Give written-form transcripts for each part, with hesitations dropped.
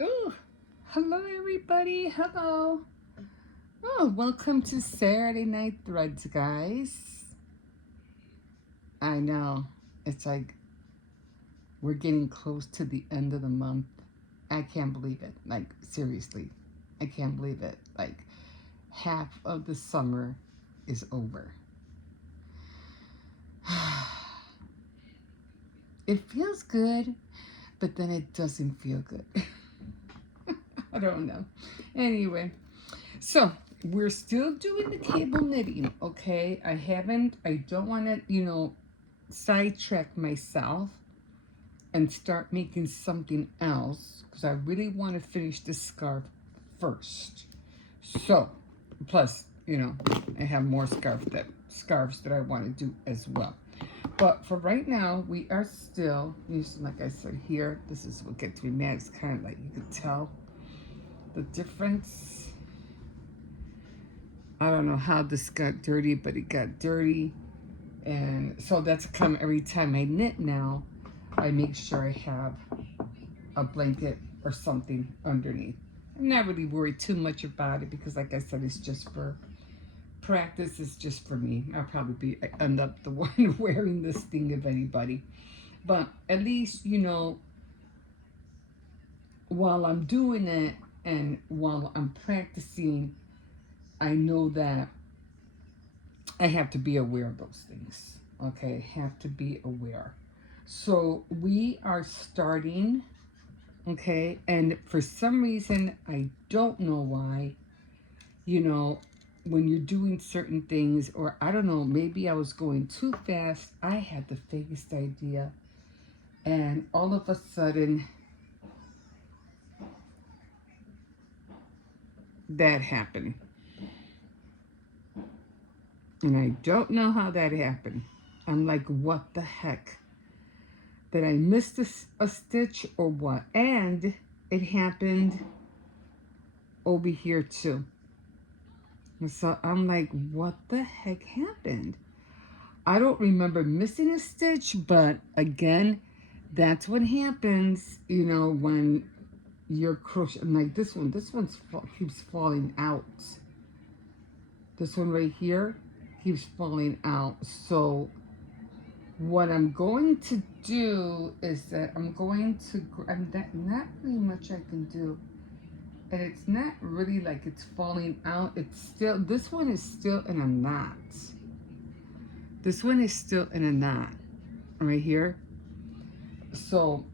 Oh, hello everybody. Hello. Oh, welcome to Saturday Night Threads, guys. I know. It's like we're getting close to the end of the month. I can't believe it. Like, seriously. I can't believe it. Like, half of the summer is over. It feels good, but then it doesn't feel good. I don't know. Anyway, so we're still doing the cable knitting, okay? I don't want to, sidetrack myself and start making something else because I really want to finish this scarf first. So, plus, I have more scarves that I want to do as well. But for right now, we are still, like I said here, this is what gets me mad. It's kind of like you could tell the difference. I don't know how this got dirty, but it got dirty. And so that's come every time I knit now. I make sure I have a blanket or something underneath. I'm not really worried too much about it because, like I said, it's just for practice. It's just for me. I end up the one wearing this thing of anybody. But at least, while I'm doing it and while I'm practicing, I know that I have to be aware of those things. Okay, have to be aware. So we are starting, okay, and for some reason, I don't know why, you know, when you're doing certain things, or I don't know, maybe I was going too fast. I had the vaguest idea, and all of a sudden, that happened. And I don't know how that happened. I'm like, what the heck? Did I miss a stitch or what? And it happened over here too. And so I'm like, what the heck happened? I don't remember missing a stitch, but again, that's what happens, when you're crocheting. Like this one keeps falling out. This one right here keeps falling out. So what I'm going to do is that I'm going to, not really much I can do. And it's not really like it's falling out. It's still, this one is still in a knot. This one is still in a knot right here. So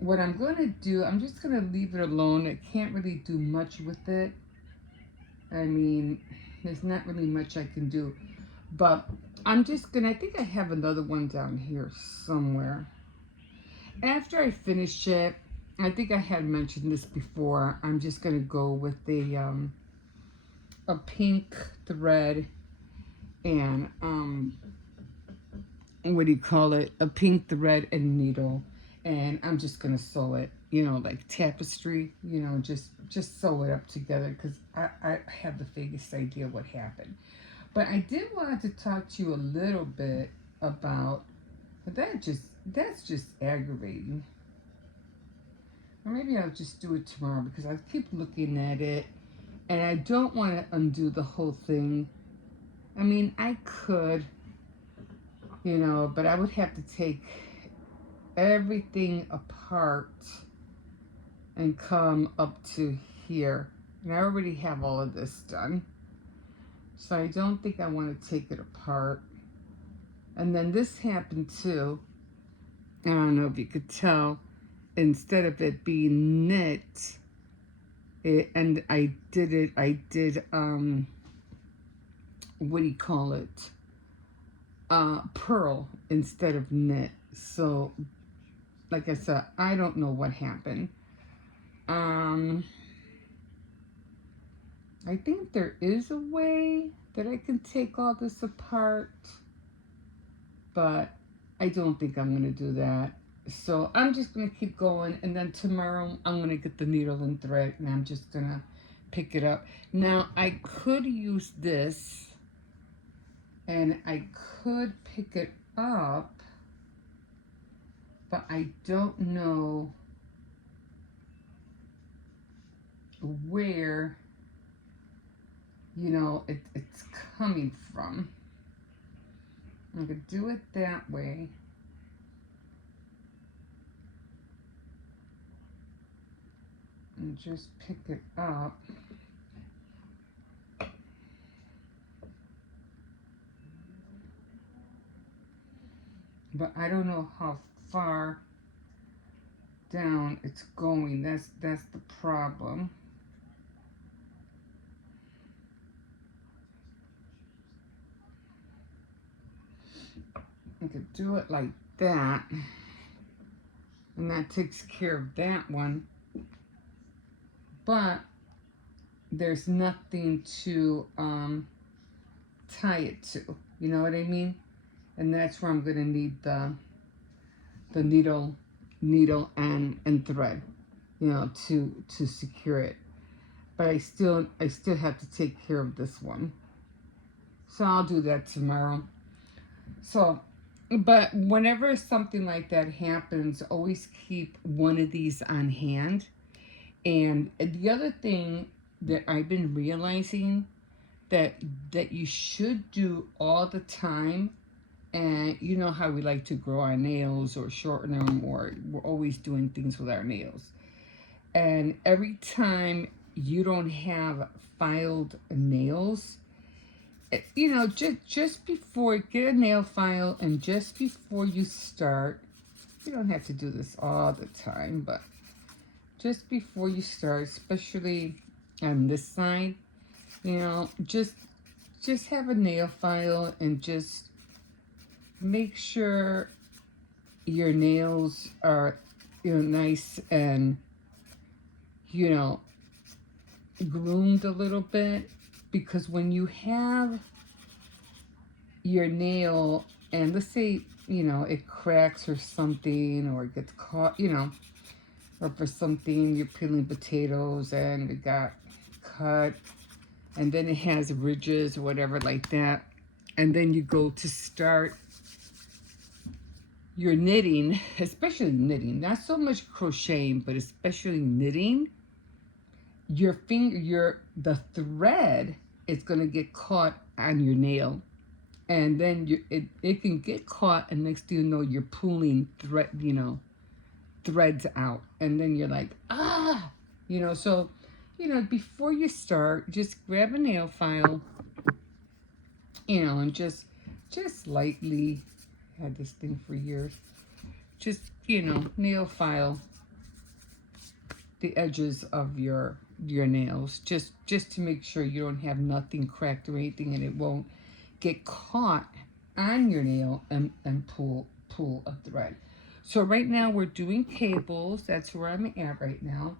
what I'm going to do, I'm just going to leave it alone. I can't really do much with it. I mean, there's not really much I can do. But I'm just going to, I think I have another one down here somewhere. After I finish it, I think I had mentioned this before, I'm just going to go with a pink thread and what do you call it, a pink thread and needle, and I'm just gonna sew it, like tapestry, just sew it up together because I have the vaguest idea what happened. But I did want to talk to you a little bit about that's just aggravating. Or maybe I'll just do it tomorrow because I keep looking at it and I don't want to undo the whole thing. I mean, I could, but I would have to take everything apart and come up to here. And I already have all of this done. So I don't think I want to take it apart. And then this happened too. I don't know if you could tell. Instead of it being knit, and I did, what do you call it? Purl instead of knit. So, like I said, I don't know what happened. I think there is a way that I can take all this apart, but I don't think I'm going to do that. So I'm just going to keep going, and then tomorrow I'm going to get the needle and thread, and I'm just going to pick it up. Now, I could use this, and I could pick it up, but I don't know where, you know, it's coming from. I'm going to do it that way. And just pick it up. But I don't know how far down it's going. That's the problem. I could do it like that, and that takes care of that one. But there's nothing to tie it to. You know what I mean? And that's where I'm gonna need the needle and thread, you know, to secure it. But I still have to take care of this one. So I'll do that tomorrow. So, but whenever something like that happens, always keep one of these on hand. And the other thing that I've been realizing that you should do all the time, and you know how we like to grow our nails or shorten them, or we're always doing things with our nails. And every time you don't have filed nails, you know, just before, get a nail file, and just before you start, you don't have to do this all the time, but just before you start, especially on this side, you know, just have a nail file and just make sure your nails are, you know, nice and, you know, groomed a little bit. Because when you have your nail, and let's say, you know, it cracks or something, or it gets caught, you know, or for something, you're peeling potatoes and it got cut, and then it has ridges or whatever like that, and then you go to start your knitting, especially knitting, not so much crocheting, but especially knitting, the thread is going to get caught on your nail, and then it can get caught, and next thing you know, you're pulling threads out, and then you're like, you know. So, you know, before you start, just grab a nail file, you know, and just lightly, had this thing for years, just, you know, nail file the edges of your nails, just to make sure you don't have nothing cracked or anything, and it won't get caught on your nail and pull a thread. So right now we're doing cables. That's where I'm at right now.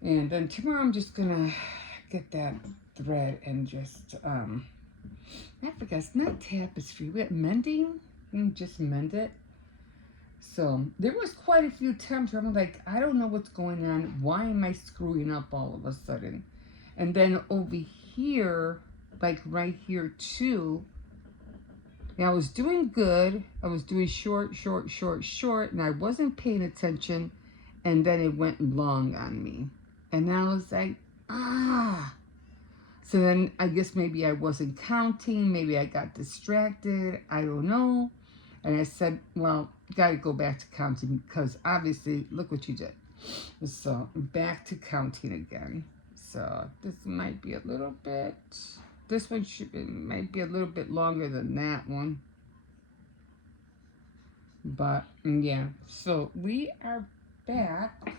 And then tomorrow I'm just gonna get that thread and just I forgot, it's not tapestry, we have mending, and just mend it. So there was quite a few times where I'm like, I don't know what's going on. Why am I screwing up all of a sudden? And then over here, like right here too, now I was doing good. I was doing short, and I wasn't paying attention. And then it went long on me. And I was like, So then I guess maybe I wasn't counting. Maybe I got distracted. I don't know. And I said, well, got to go back to counting, because obviously, look what you did. So back to counting again. So this might be a little bit, this one might be a little bit longer than that one. But yeah, so we are back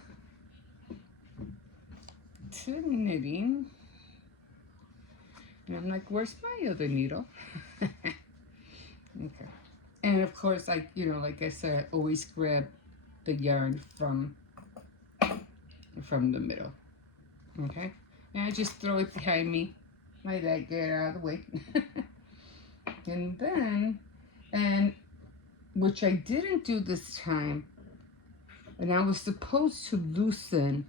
to knitting. And I'm like, where's my other needle? Okay. And of course, like I said, I always grab the yarn from the middle. Okay. And I just throw it behind me. Like that, get it out of the way. And then, which I didn't do this time, and I was supposed to loosen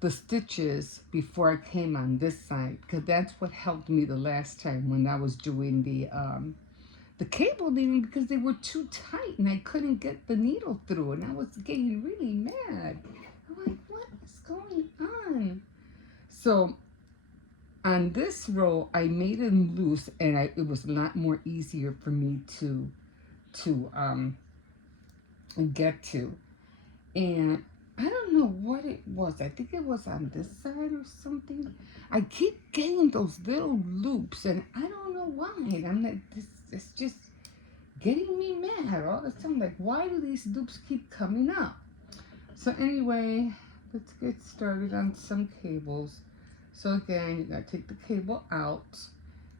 the stitches before I came on this side, because that's what helped me the last time when I was doing the cable knitting, because they were too tight and I couldn't get the needle through, and I was getting really mad. I'm like, what is going So on this row, I made them loose, and it was a lot more easier for me to get to. And I don't know what it was. I think it was on this side or something. I keep getting those little loops, and I don't know why. And I'm like, this is just getting me mad all the time. Like, why do these loops keep coming up? So anyway, let's get started on some cables. So again, you gotta take the cable out,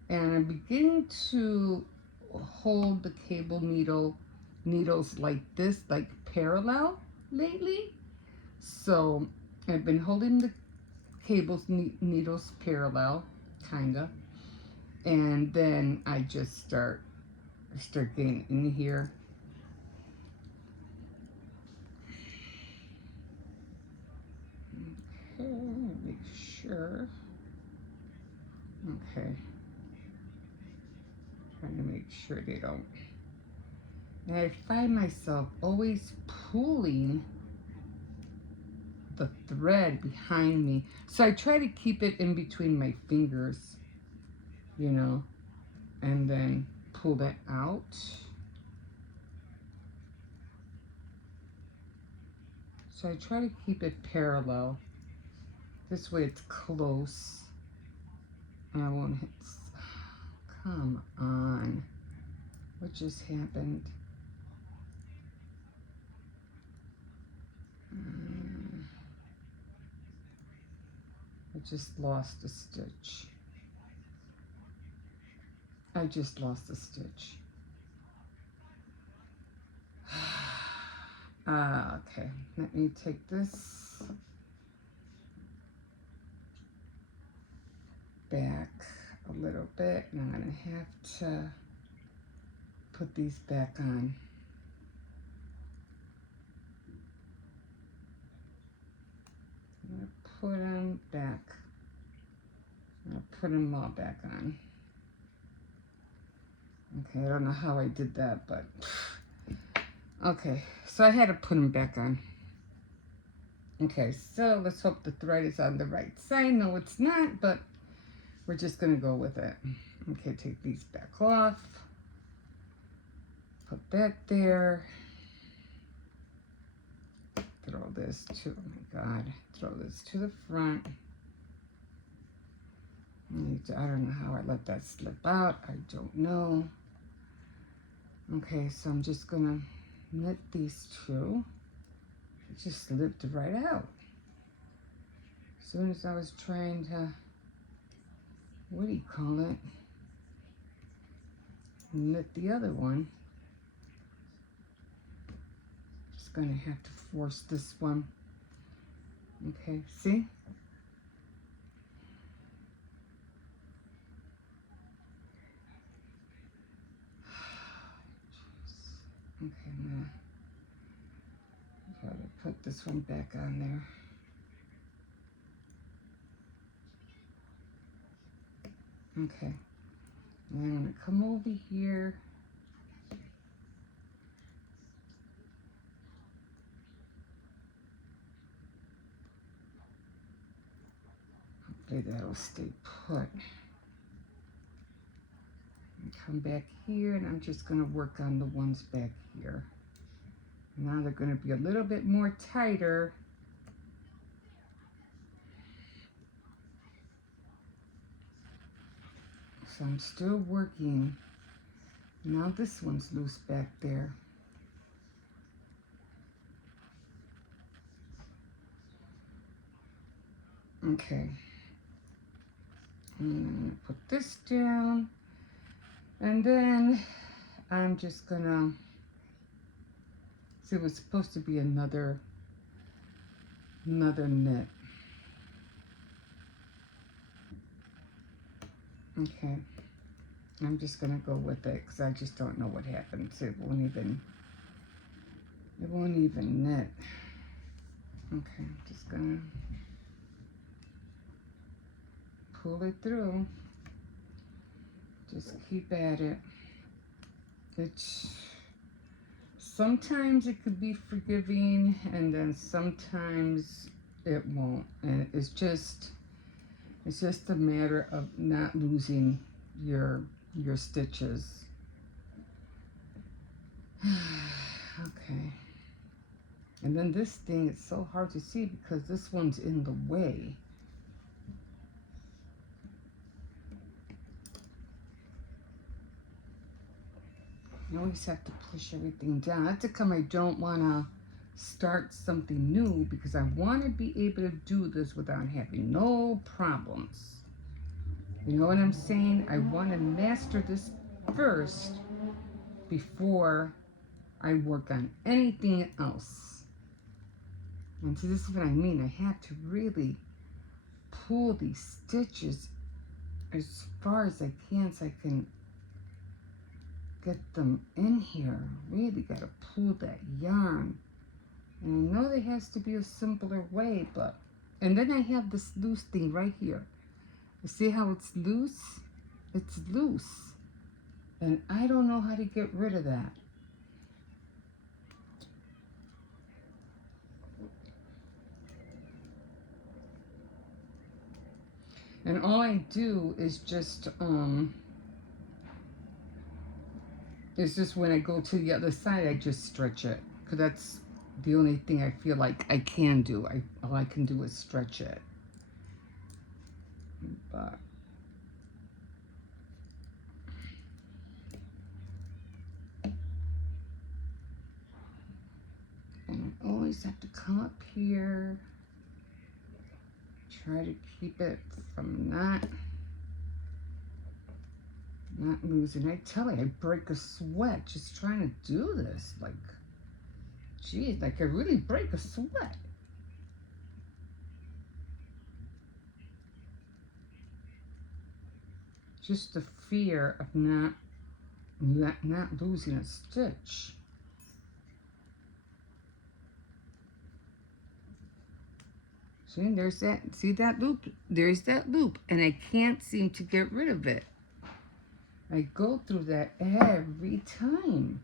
and I'm beginning to hold the cable needles like this, like parallel lately. So I've been holding the needles parallel, kinda, and then I just start getting in here. Okay, make sure. Okay, trying to make sure they don't. And I find myself always pulling the thread behind me. So I try to keep it in between my fingers, you know, and then pull that out. So I try to keep it parallel. This way it's close. And I won't hit. Come on. What just happened? I just lost a stitch. I just lost a stitch. Okay, let me take this back a little bit, and I'm going to have to put these back on. I'm going to put them back. I'm going to put them all back on. Okay, I don't know how I did that, but okay, so I had to put them back on. Okay, so let's hope the thread is on the right side. No, it's not, but we're just gonna go with it. Okay, take these back off. Put that there. Throw this to, oh my God, throw this to the front. I don't know how I let that slip out. I don't know. Okay, so I'm just gonna knit these two. It just slipped right out. As soon as I was trying to, what do you call it? Knit the other one. Just gonna have to force this one. Okay, see? Okay, I'm gonna try to put this one back on there. Okay, and I'm gonna come over here. Hopefully that'll stay put. And come back here, and I'm just gonna work on the ones back here. Now they're gonna be a little bit more tighter. So I'm still working. Now this one's loose back there. Okay. I'm gonna put this down. And then I'm just gonna, see, it was supposed to be another knit. Okay. I'm just gonna go with it because I just don't know what happened. So it won't even knit. Okay, I'm just gonna pull it through. Just keep at it. It's sometimes it could be forgiving, and then sometimes it won't. And it's just, It's just a matter of not losing your stitches. Okay. And then this thing, it's so hard to see because this one's in the way. You always have to push everything down. That's how come I don't want to start something new, because I want to be able to do this without having no problems. You know what I'm saying? I want to master this first before I work on anything else. And so this is what I mean. I have to really pull these stitches as far as I can so I can get them in here. Really got to pull that yarn. And I know there has to be a simpler way, but... And then I have this loose thing right here. You see how it's loose? It's loose. And I don't know how to get rid of that. And all I do is just when I go to the other side, I just stretch it. Because that's the only thing I feel like I can do. All I can do is stretch it. But and I always have to come up here. Try to keep it from not losing. I tell you, I break a sweat just trying to do this. Like, geez, like I really break a sweat. Just the fear of not losing a stitch. See, there's that. See that loop? There's that loop, and I can't seem to get rid of it. I go through that every time.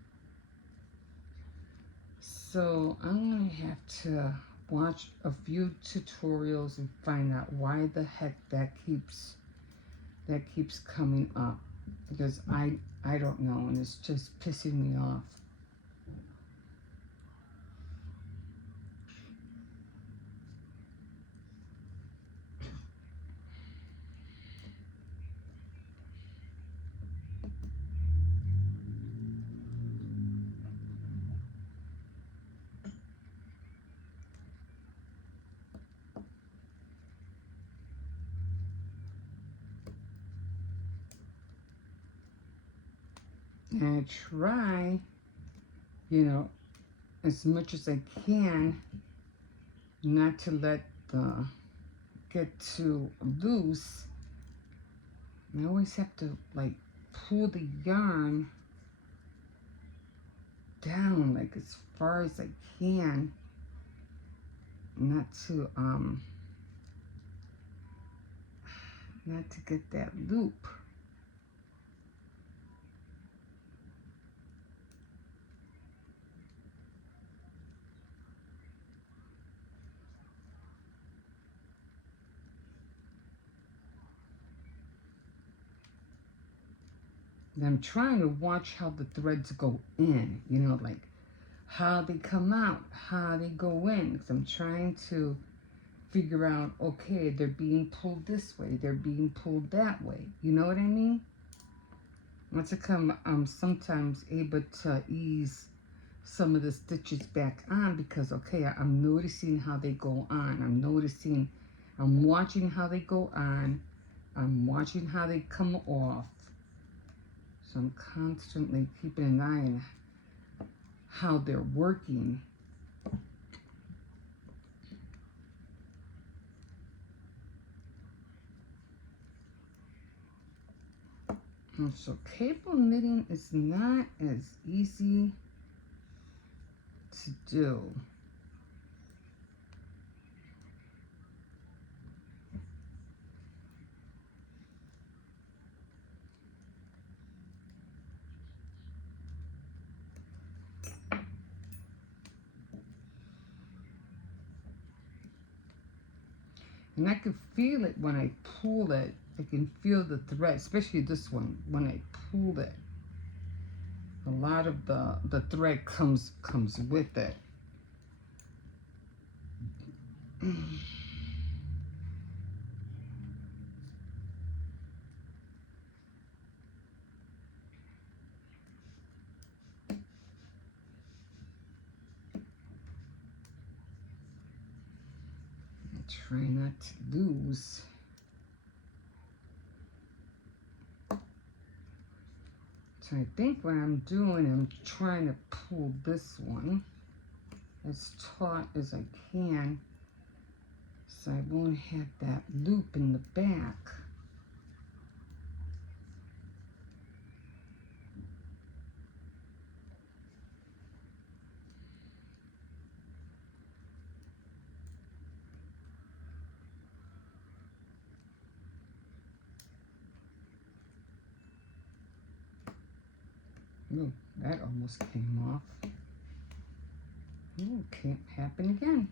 So I'm gonna have to watch a few tutorials and find out why the heck that keeps coming up, because I don't know, and it's just pissing me off. And I try, you know, as much as I can, not to let the get too loose. And I always have to like pull the yarn down like as far as I can, not to get that loop. And I'm trying to watch how the threads go in, you know, like how they come out, how they go in. Because I'm trying to figure out, okay, they're being pulled this way, they're being pulled that way. You know what I mean? Once I come, I'm sometimes able to ease some of the stitches back on because, okay, I'm noticing how they go on. I'm watching how they go on. I'm watching how they come off. So I'm constantly keeping an eye on how they're working. And so cable knitting is not as easy to do. And I can feel it when I pull it. I can feel the thread, especially this one. When I pull it, a lot of the thread comes with it. Try not to lose. So I think what I'm doing, I'm trying to pull this one as taut as I can so I won't have that loop in the back. Ooh, that almost came off. Ooh, can't happen again.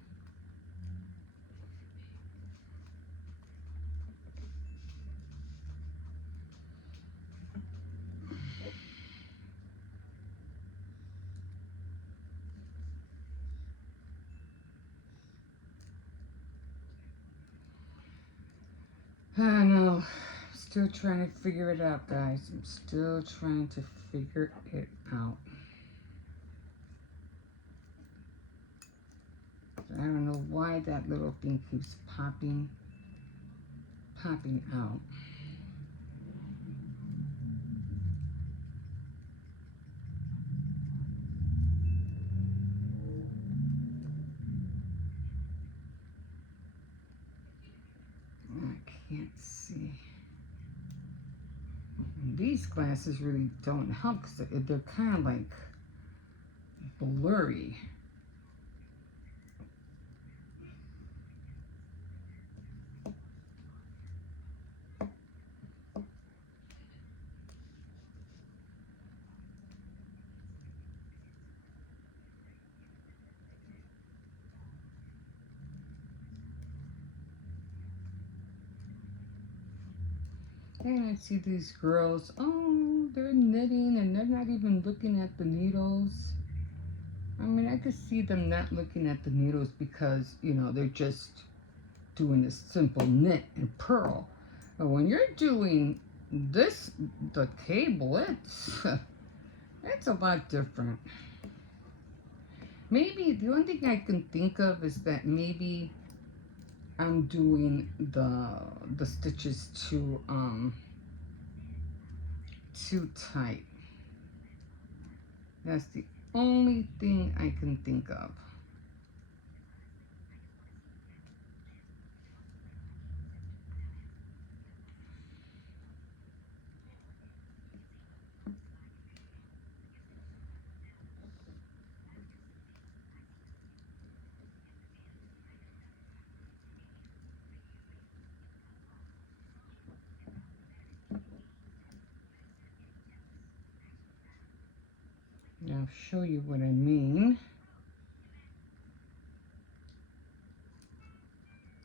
I know. Still trying to figure it out, guys. I'm still trying to figure it out. I don't know why that little thing keeps popping out. I can't see. And these glasses really don't help because they're kind of like blurry. And I see these girls, oh, they're knitting and they're not even looking at the needles. I mean, I could see them not looking at the needles because, you know, they're just doing a simple knit and purl. But when you're doing this, the cable, it's a lot different. Maybe the only thing I can think of is that maybe I'm doing the stitches too tight. That's the only thing I can think of. Now I'll show you what I mean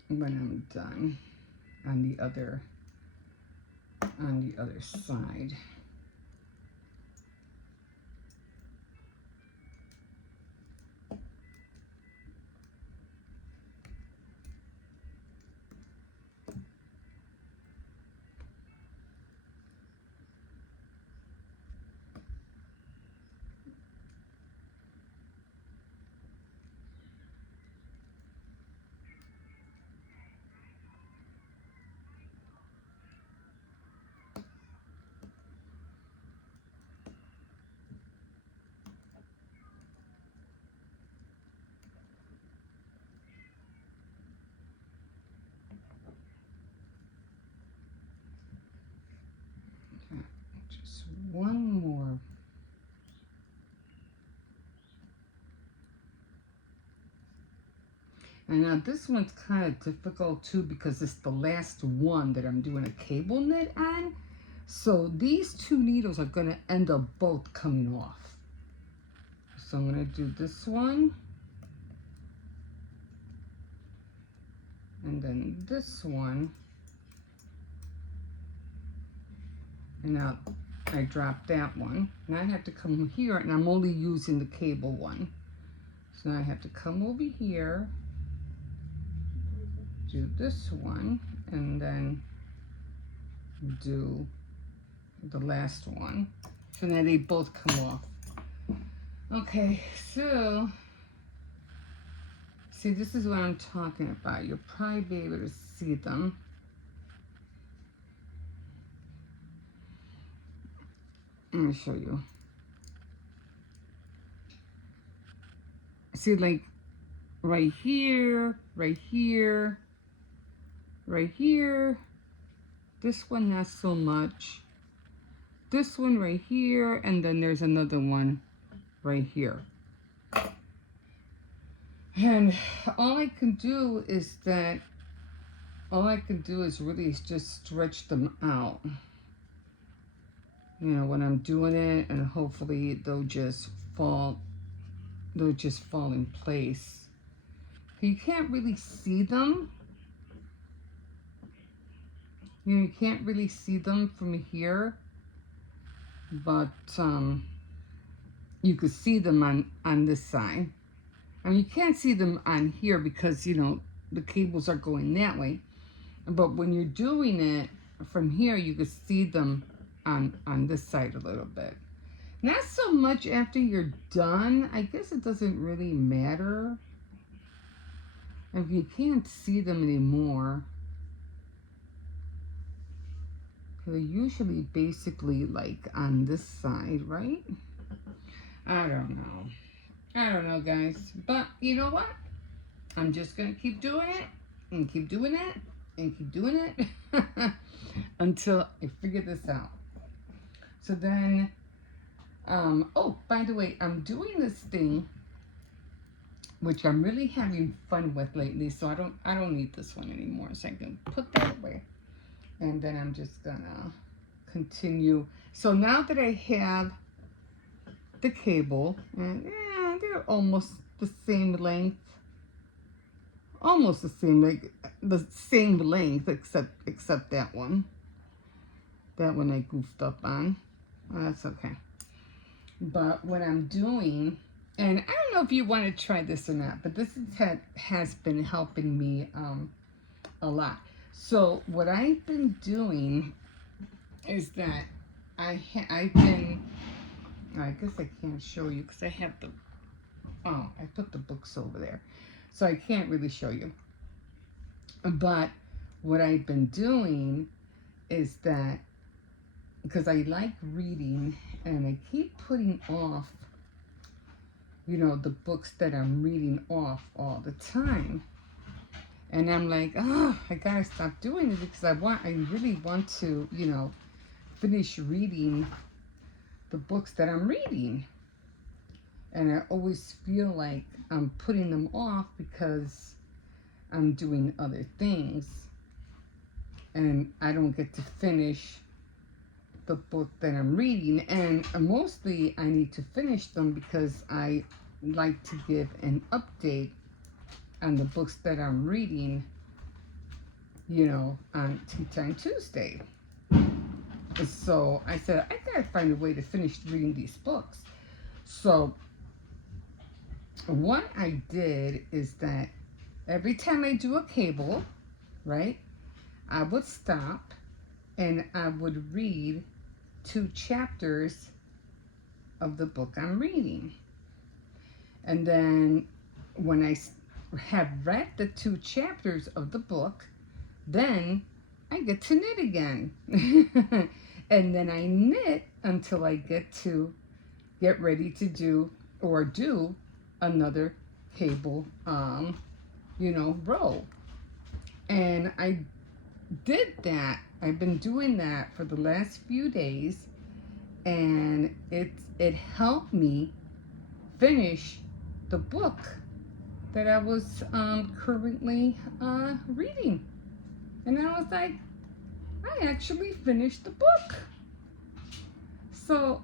when I'm done on the other side. Just one more. And now this one's kind of difficult too because it's the last one that I'm doing a cable knit on. So these two needles are going to end up both coming off. So I'm going to do this one. and then this one, and now I drop that one. Now I have to come here, and I'm only using the cable one. So now I have to come over here, do this one, and then do the last one. So now they both come off. Okay, so see, this is what I'm talking about. You'll probably be able to see them. Let me show you. See, like right here, right here, right here. This one not so much. This one right here, and then there's another one right here. And all I can do is really just stretch them out. You know, when I'm doing it, and hopefully they'll just fall in place. You can't really see them. You can't really see them from here, but you could see them on this side. I mean, you can't see them on here because, you know, the cables are going that way. But when you're doing it from here, you can see them on this side a little bit. Not so much after you're done. I guess it doesn't really matter if you can't see them anymore. They're usually basically like on this side, right? I don't know, guys. But you know what? I'm just going to keep doing it and keep doing it and keep doing it until I figure this out. So then, oh, by the way, I'm doing this thing which I'm really having fun with lately. So I don't need this one anymore. So I can put that away. And then I'm just gonna continue. So now that I have the cable, and they're almost the same length. Almost the same, like the same length, except that one. That one I goofed up on. Well, that's okay. But what I'm doing, and I don't know if you want to try this or not, but this has been helping me a lot. So what I've been doing is that I've been, I guess I can't show you because I have I put the books over there. So I can't really show you. But what I've been doing is that, because I like reading and I keep putting off, you know, the books that I'm reading off all the time. And I'm like, oh, I gotta stop doing it because I really want to, you know, finish reading the books that I'm reading. And I always feel like I'm putting them off because I'm doing other things. And I don't get to finish the book that I'm reading. And mostly I need to finish them because I like to give an update on the books that I'm reading, you know, on Tea Time Tuesday. So I said, I gotta find a way to finish reading these books. So what I did is that every time I do a cable, right, I would stop and I would read 2 chapters of the book I'm reading. And then when I have read the 2 chapters of the book, then I get to knit again. And then I knit until I get ready to do another cable, you know, row. And I did that. I've been doing that for the last few days, and it helped me finish the book that I was currently reading. And I was like, I actually finished the book. So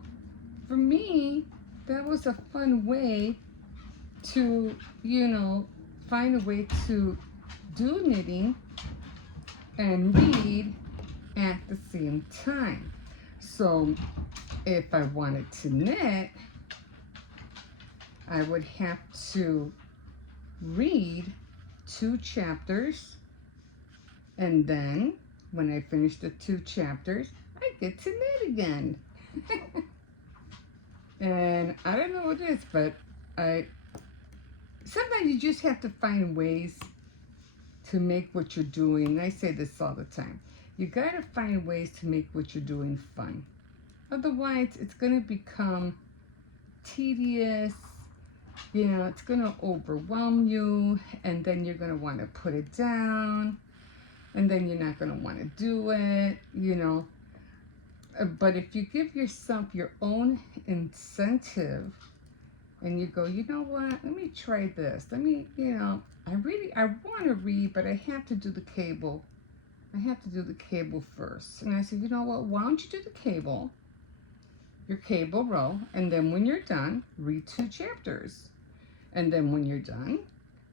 for me, that was a fun way to, you know, find a way to do knitting and read at the same time. So if I wanted to knit, I would have to read 2 chapters, and then when I finish the 2 chapters, I get to knit again. And I don't know what it is, but sometimes you just have to find ways to make what you're doing. I say this all the time. You gotta find ways to make what you're doing fun. Otherwise, it's gonna become tedious. You know, it's gonna overwhelm you, and then you're gonna want to put it down, and then you're not gonna want to do it. You know. But if you give yourself your own incentive, and you go, you know what? Let me try this. Let me, I want to read, but I have to do the cable. I have to do the cable first. And I said, you know what? Why don't you do the cable, your cable row, and then when you're done, read 2 chapters. And then when you're done,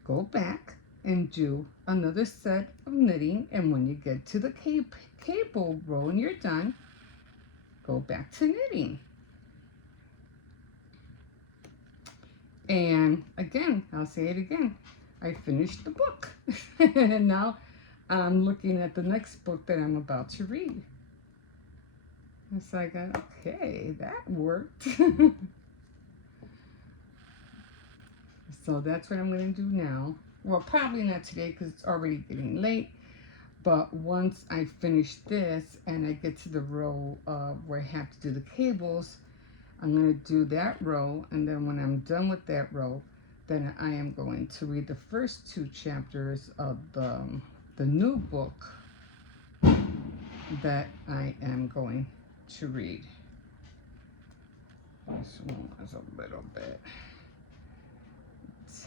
go back and do another set of knitting. And when you get to the cable row and you're done, go back to knitting. And again, I'll say it again, I finished the book. And now I'm looking at the next book that I'm about to read. It's like, okay, that worked. So that's what I'm going to do now. Well, probably not today because it's already getting late. But once I finish this and I get to the row where I have to do the cables, I'm going to do that row. And then when I'm done with that row, then I am going to read the first 2 chapters of the new book that I am going to read. This one was a little bit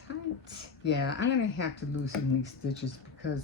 tight. Yeah, I'm going to have to loosen these stitches because